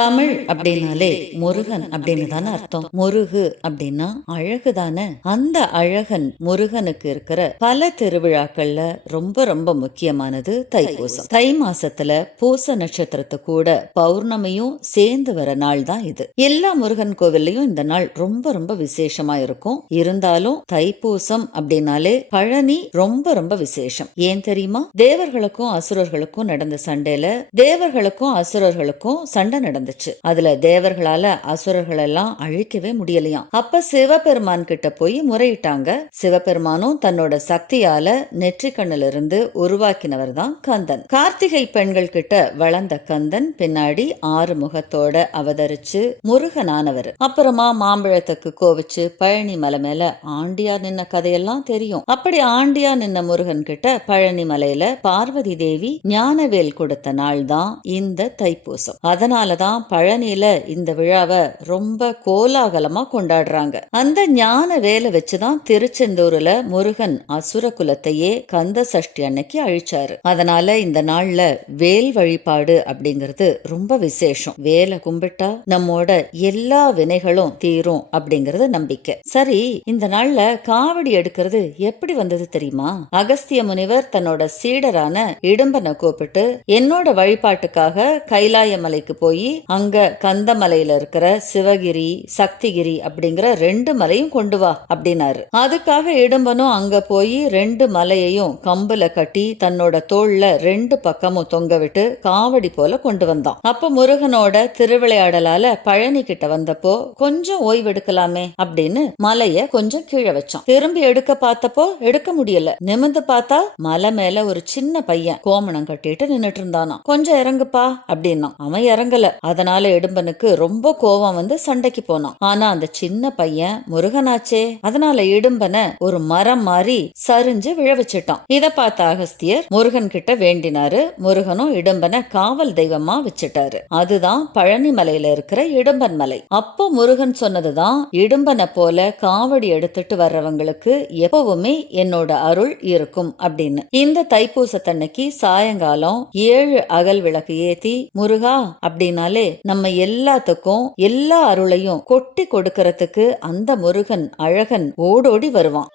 தமிழ் அப்படின்னாலே முருகன் அப்படின்னு தானே அர்த்தம். முருகு அப்படின்னா அழகு தானே அந்த அழகன் முருகனுக்கு இருக்கிற பல திருவிழாக்கள்ல ரொம்ப ரொம்ப முக்கியமானது தைப்பூசம் தை மாசத்துல பூச நட்சத்திரத்து கூட பௌர்ணமியும் சேர்ந்து வர நாள் தான் இது. எல்லா முருகன் கோவில்லையும் இந்த நாள் ரொம்ப ரொம்ப விசேஷமா இருக்கும். இருந்தாலும் தைப்பூசம் அப்படின்னாலே பழனி ரொம்ப ரொம்ப விசேஷம். ஏன் தெரியுமா? தேவர்களுக்கும் அசுரர்களுக்கும் நடந்த சண்டையில தேவர்களுக்கும் அசுரர்களுக்கும் சண்டை இருந்துச்சு அதுல தேவர்களால அசுரர்கள் எல்லாம் அழிக்கவே முடியலையாம். அப்ப சிவபெருமான் கிட்ட போய் முறையிட்டாங்க. சிவபெருமானும் தன்னோட சக்தியால நெற்றிக்கண்ணுல இருந்து உருவாக்கினவர் தான் கந்தன். கார்த்திகை பெண்கள் கிட்ட வளர்ந்த கந்தன் பின்னாடி ஆறு முகத்தோட அவதரிச்சு முருகனானவர். அப்புறமா மாம்பழத்துக்கு கோவிச்சு பழனி மலை மேல ஆண்டியா நின்ன கதையெல்லாம் தெரியும். அப்படி ஆண்டியா நின்ன முருகன் கிட்ட பழனி மலையில பார்வதி தேவி ஞானவேல் கொடுத்த நாள் தான் இந்த தைப்பூசம். அதனாலதான் பழனியில இந்த விழாவை ரொம்ப கோலாகலமா கொண்டாடுறாங்க. அந்த ஞான வேலை வச்சுதான் திருச்செந்தூர்ல முருகன் அசுர குலத்தையே கந்த சஷ்டி அன்னைக்கு அழிச்சாரு. அதனால இந்த நாள்ல வேல் வழிபாடு அப்படிங்கிறது ரொம்ப விசேஷம். வேலை கும்பிட்டா நம்மோட எல்லா வினைகளும் தீரும் அப்படிங்கறது நம்பிக்கை. சரி இந்த நாள்ல காவடி எடுக்கிறது எப்படி வந்தது தெரியுமா? அகஸ்திய முனிவர் தன்னோட சீடரான இடும்பனை கூப்பிட்டு என்னோட வழிபாட்டுக்காக கைலாய மலைக்கு போய் அங்க கந்தமலையில இருக்கிற சிவகிரி சக்திகிரி அப்படிங்கிற ரெண்டு மலையும் கொண்டு வா அப்படின்னாரு. அதுக்காக இடும்பனும் அங்க போய் ரெண்டு மலையையும் கம்புல கட்டி தன்னோட தோல்ல ரெண்டு பக்கமும் தொங்க விட்டு காவடி போல கொண்டு வந்தான். அப்ப முருகனோட திருவிளையாடலால பழனி கிட்ட வந்தப்போ கொஞ்சம் ஓய்வெடுக்கலாமே அப்படின்னு மலைய கொஞ்சம் கீழே வச்சான். திரும்பி எடுக்க பார்த்தப்போ எடுக்க முடியல. நிமிந்து பார்த்தா மலை மேல ஒரு சின்ன பையன் கோமணம் கட்டிட்டு நின்னுட்டு இருந்தானா கொஞ்சம் இறங்குப்பா அப்படின்னா அவன் இறங்கல. அதனால இடும்பனுக்கு ரொம்ப கோபம் வந்து சண்டைக்கு போனான். ஆனா அந்த சின்ன பையன் முருகனாச்சே அதனால இடும்பனை ஒரு மரம் மாறி சரிஞ்சு விழ வச்சுட்டான். இத பார்த்த அகஸ்தியர் முருகன் கிட்ட வேண்டினாரு. முருகனும் இடும்பனை காவல் தெய்வமா வச்சுட்டாரு. அதுதான் பழனி மலையில இருக்கிற இடும்பன் மலை. அப்போ முருகன் சொன்னதுதான் இடும்பனை போல காவடி எடுத்துட்டு வர்றவங்களுக்கு எப்பவுமே என்னோட அருள் இருக்கும் அப்படின்னு. இந்த தைப்பூசத்தன்னைக்கு சாயங்காலம் ஏழு அகல் விளக்கு ஏத்தி முருகா அப்படின்னாலே நம்ம எல்லாத்துக்கும் எல்லா அருளையும் கொட்டி கொடுக்கறதுக்கு அந்த முருகன் அழகன் ஓடோடி வருவான்.